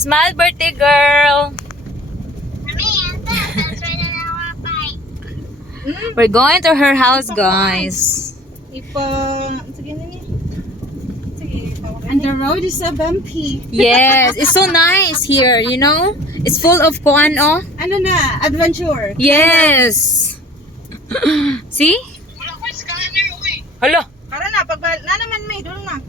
Smile, birthday girl. We're going to her house, guys. And the road is so bumpy. Yes, it's so nice here, you know? It's full of kuan, oh. Ano na, adventure. Yes. See? Hello. Para na, na naman may, doon na.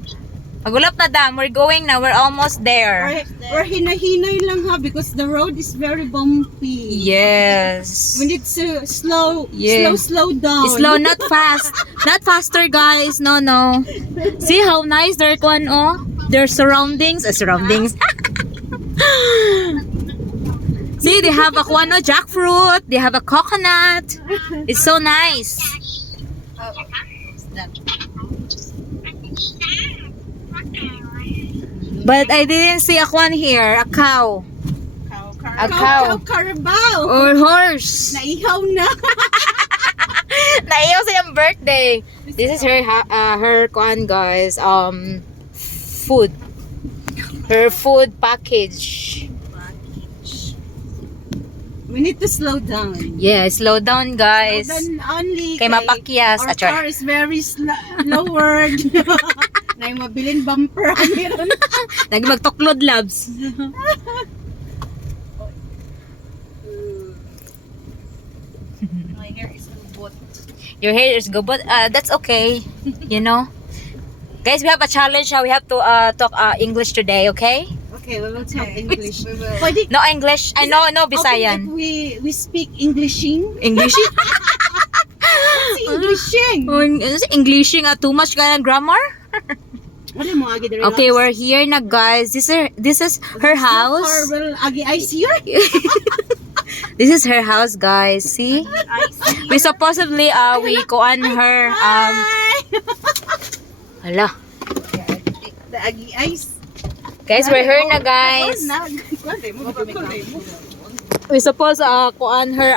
Magulap na dam. We're going now. We're almost there. We're hinay-hinay lang ha because the road is very bumpy. Yes. We need to slow down. Slow, not fast. Not faster, guys. No. See how nice their kuan, oh. Their surroundings. Surroundings. See, they have a kuan, oh, jackfruit. They have a coconut. It's so nice. But I didn't see a one here, a cow. A cow. Carabao. Or horse. Naihaw na. Naiyaw sa yung birthday. This is her kuan, guys. Food. Her food package. We need to slow down. Yeah, slow down, guys. Then only Kay mapakyas. our car is very lowered. Na yung mabilin bumper. Magtuklod, labs. My hair is gubot. Your hair is good, but that's okay. You know? Guys, we have a challenge. We have to talk English today, okay? Okay, we will talk English. No English. I know, no Bisayan. Okay, we speak Englishing. English? What's Englishing? Englishing too much ka ng grammar? Ano mo agi diri? Okay, we're here na, guys. This is her house. Well, agi ice here. This is her house, guys. See? We supposedly we kuan her hala. The agi ice. Guys, we're here na, guys. We suppose kuan her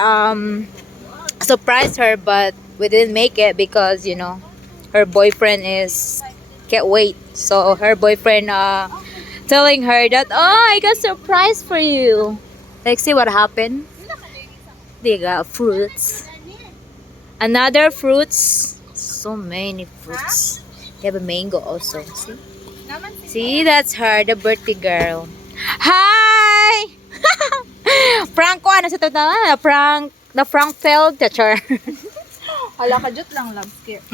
surprise her, but we didn't make it because, you know, her boyfriend can't wait. So her boyfriend telling her that, oh, I got a surprise for you. Like, see what happened? They got fruits. Another fruits. So many fruits. They have a mango also. See, that's her, the birthday girl. Hi! Prank ko, ano sa ito na? Prank failed, teacher. Hala ka jut lang, love scare.